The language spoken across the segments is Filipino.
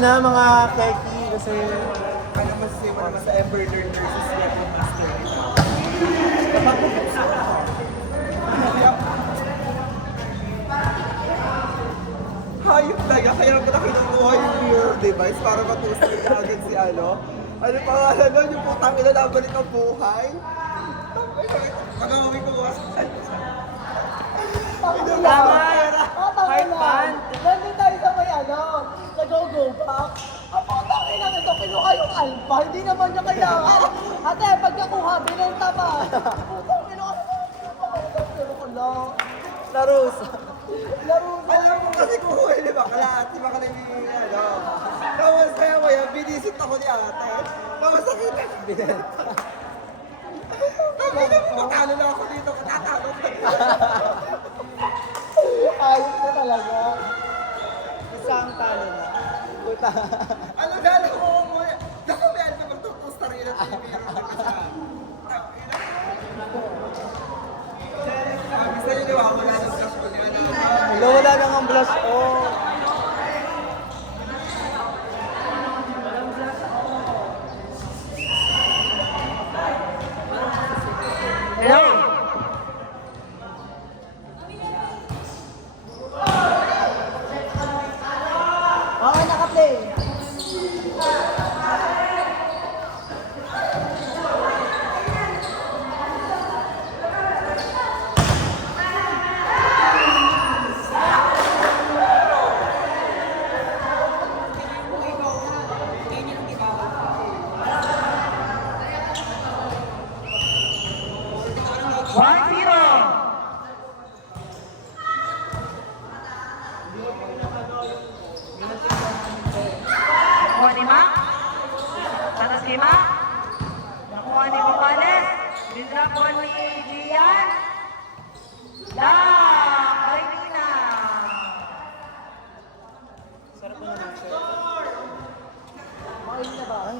na mga keki kasi Ano masasabi mo naman sa Ember Learn versus Weapon Master nito? Hayop talaga, kaya naman na kinukuha yung mirror device para matusok niya agad si ano. Ano pangalan nun? Yung putang ina na balik ang buhay. Pag-awami ko bukas. Tama! Heart band! Nandun tayo sa may ano, sa go-go box. Ang putang ina nito, kinuha yung alpha, hindi naman niya kailangan. Ate, pagkakuha, binenta pa. Putang ina pero ko lang. Larus. Laro na. Alam mo kasi kukuha ni Bakla, di ba ka naging ano. Tapos kaya mo yan, binisit ako ni ate. Tapos nakita ko binenta. Tapos na mo, matalo na ako dito, matatalo ka. Ayos na talaga. Isang talo na. Puta. Ano galing ko mo? Dako may alpha magtutusta rin ang TV. Gusto niyo diba, wala ng cash ko niya na. Hello, wala nang ang blush on. Hello! Oo, naka-play. One zero! Nakuha ni Mac. Tatas kay Mac. Nakuha ni Papales. Dinrapon ni Gian. Lock! Kay Nina. Sarap mo naman siya. Makain na ba? Ay.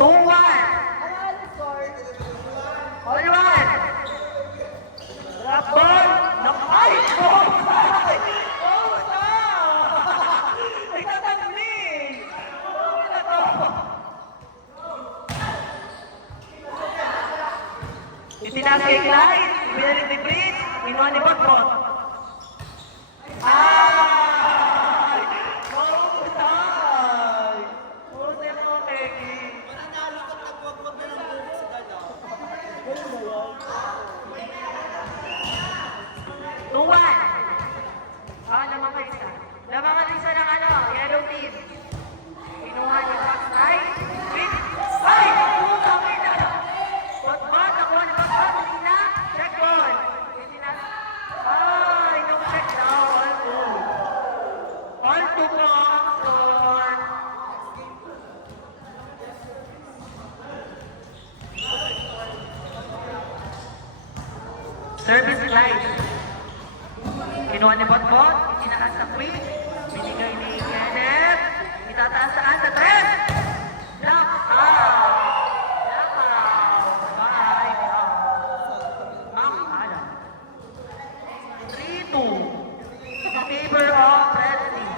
2-1. Ano ano score? All one. Drop ball. Nakay! Oh, my! Oh, no! Nagtatagmin! Ano to? Itinaas kay Clyde. Binalik ni Prince. Kinuha ni Botbot. Ay! Mahusay! Mahusay mo, Keki. Tuwan! Lamang ka isa. Lamang ka isa ng ano, yellow team. Kinuha niya back right. Win! Ay! Putang ina! Botbot! Nakuha ni Botbot. Nina! Check ball! Ay! No check now. All two. All two po ang score. Service line. Kinuha ni Botbot, itinaas sa Queen, binigay ni Kenneth, itataas saan sa tres. Knock out! Knock out! Bye! Knock out! 3-2 in favor of Red Team.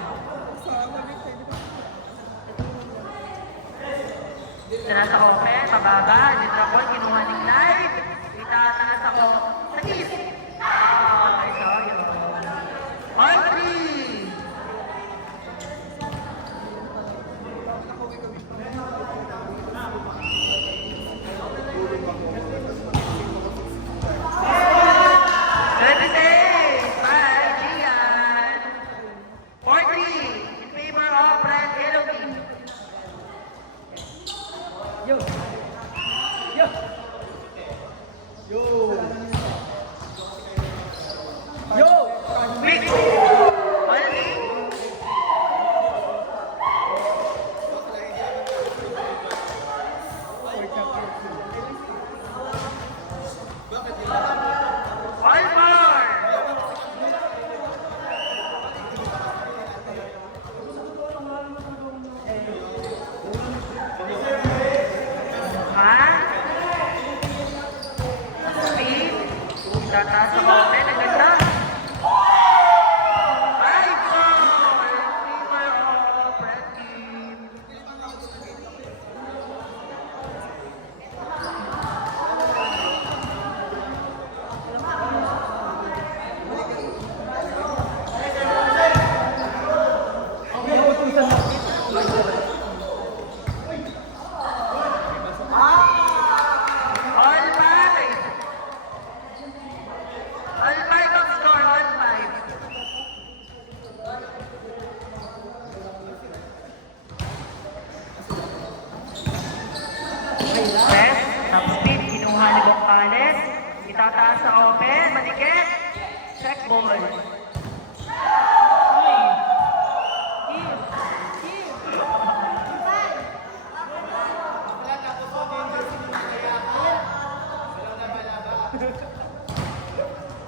Itinaas sa open, pababa, Litrapol, kinuha ni Clyde, itataas ako sa east. Ay, sorry. All three! By Gian. 4-3 in favor of Red Yellow Team. Yo. Yo. Yo. Yo. Big. Only. One more. Itataas sa open, ang ganda. 5 ball! Favor of red team. All five. All five ang score, all five. Press, top speed, kinuha ni Gonzales. Itataas sa open, manikit. Check ball.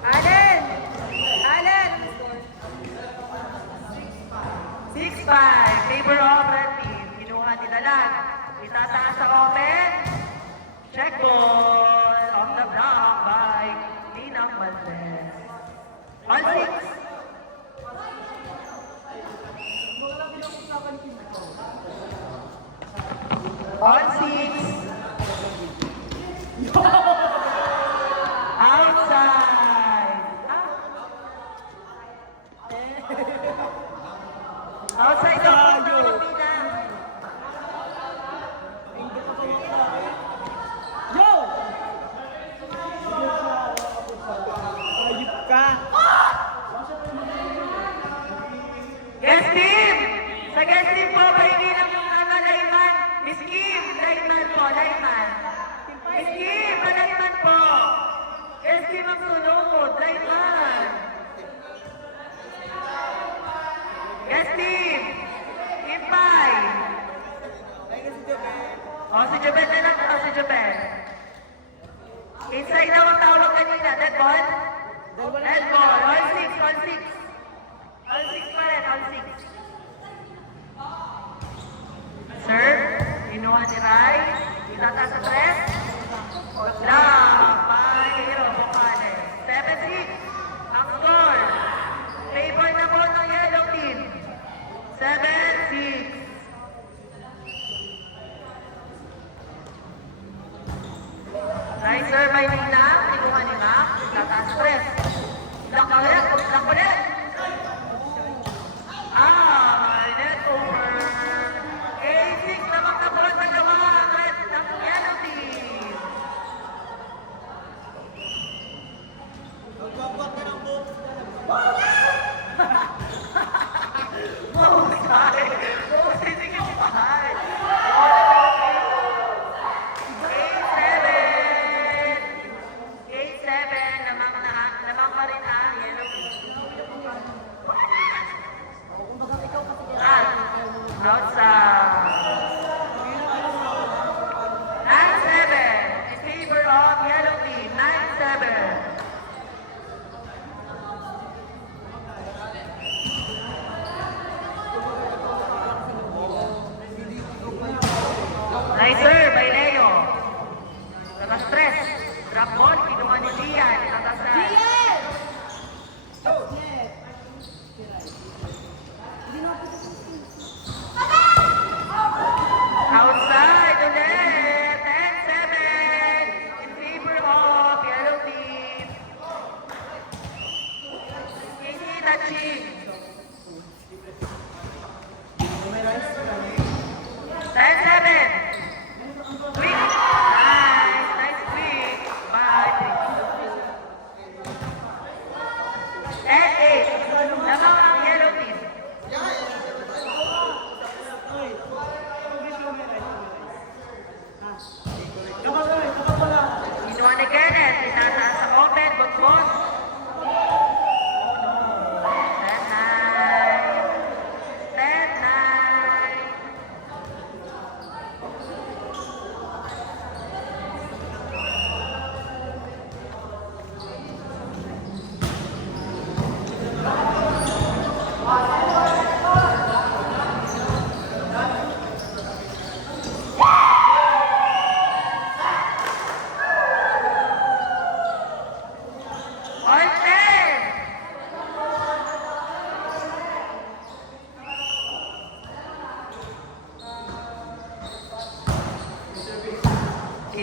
Allen! Allen! 6-5, favor of red team. Kinuha ni Dalan. Itataas sa open. Check ball. Off the block by Ninang Valdez. All 6. All 6. Outside. Outside the corner, Lapina. Yo! Ayup ka! Guest team! Sa guest team po, pahingi lang yung Layman. Miss Kim, Layman po, Layman. Miss Kim, Layman po. Guest team ang sunod, Layman. Guest team, Impay. O, si Jobel na lang po, si Jobel. Inside daw ang tawag kanina, dead ball? Dead ball, all 6, all 6. All 6 pa rin, all 6. Serve, kinuha ni Rai, itataas sa 3. Wala, Pahiro, Bocales. 7-6, ang score. Favor na po ng yellow team. 7-6. Rai serve by Nina, kinuha ni Mac, itataas sa 3. Lock ulit, lock ulit. Net over. 8-6 naman na po ang dalawa ng yellow team. Mahusay. Mahusay si Kimpahan. 8-7.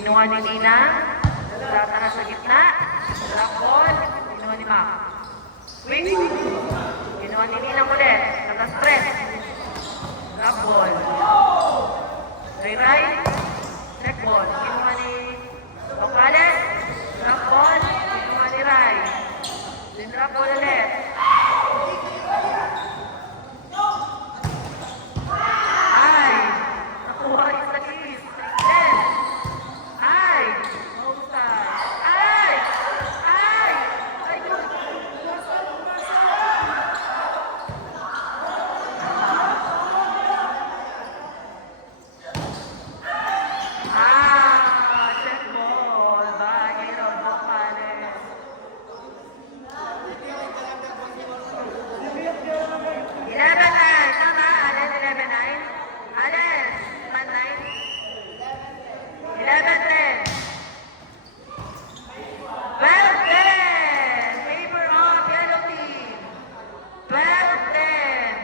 Kinuha ni Nina. Tataas sa gitna. Drop ball. Kinuha ni Mac. Swing. Kinuha ni Nina ulit. Naka-stress. Drop ball. Right. Check ball. Kinuha ni Ocales. Drop ball. Kinuha ni Rai. Then drop ball ulit. Ay! Nakuha yung sa kiss. Then, ay! Mahusay. Ay! Ay! Ay! Check ball. Bagay ng Ocales. Tama? Alin, 11-9? Alin, 1-9? 11-10. 12-10. Favor of yellow team. 12-10.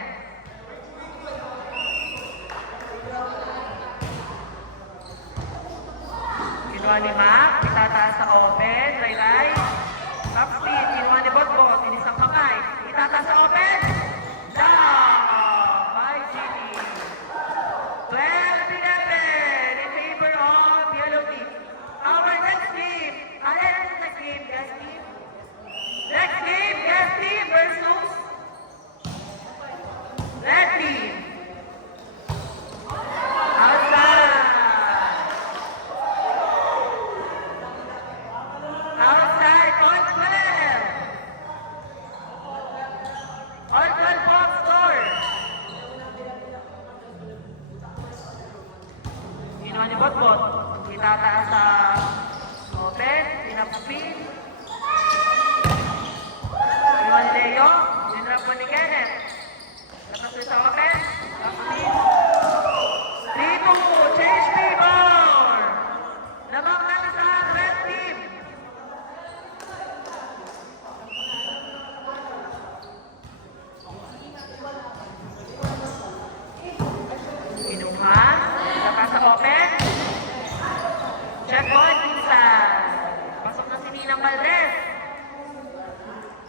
Kinuha ni Mac, itataas sa open, Ray. Top speed, kinuha ni Botbot, inisang kamay, itataas sa open. Down by Jimmy. 12-11 in favor of yellow team. Our next game, alin ang next game, guest team? Next game, guest team versus red team. Outside. Outside, on 12. On 12 box score. Kinuha ni Botbot. Itataas sa open. Pinapin. Kinuha ni Leo. Dinrap mo ni Kenneth. Tapos sa open. Tapin. 3-2. Change favor. Lamang na sa red team. Kinuha. Tapos sa open. Check ball, Pinsan. Pasok na si Ninang Valdez.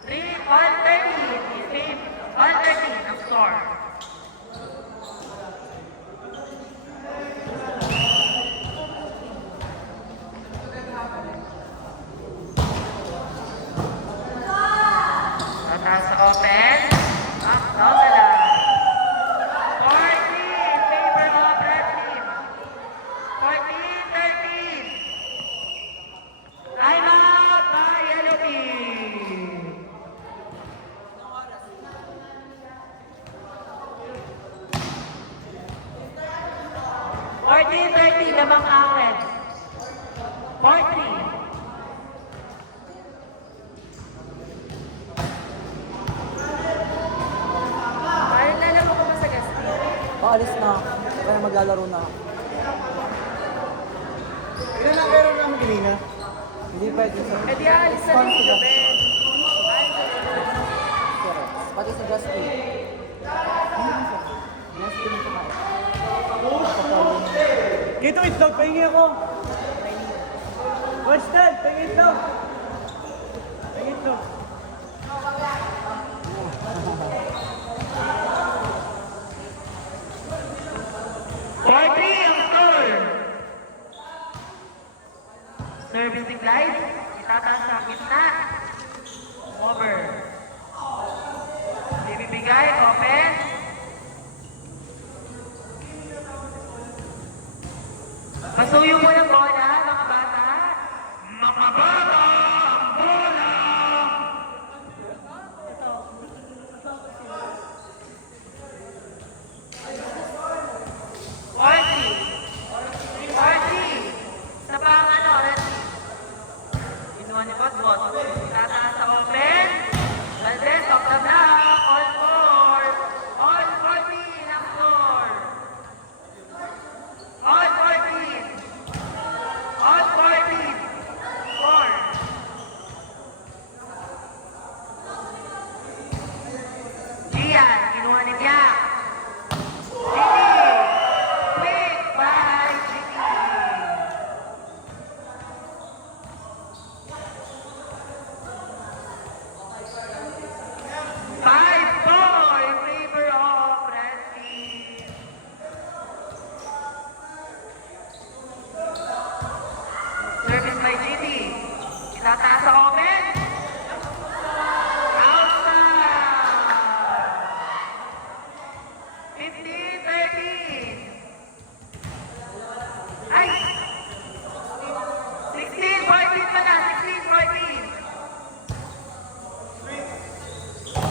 3-13. On 13 ang score. Tataas sa open. Up, down the line. 14 favor of red team. 14-13. Time out by yellow team. Lamang ang red. 4-3. Parang lalaro ko ba sa guest team? Paalis na ako. Kaya maglalaro na ako. Ilan na meron namin kanina? Hindi pwede sa... Eh di alis na din si Jobel. Pati si Justin. Justin ito na. Dito itlog, pahingi ako. Watch that, pahingi itlog. Pahingi itlog. Ang score. Servicing live. Itataas sa gitna. Over. Ibibigay, open. Pasuyo mo yung bola.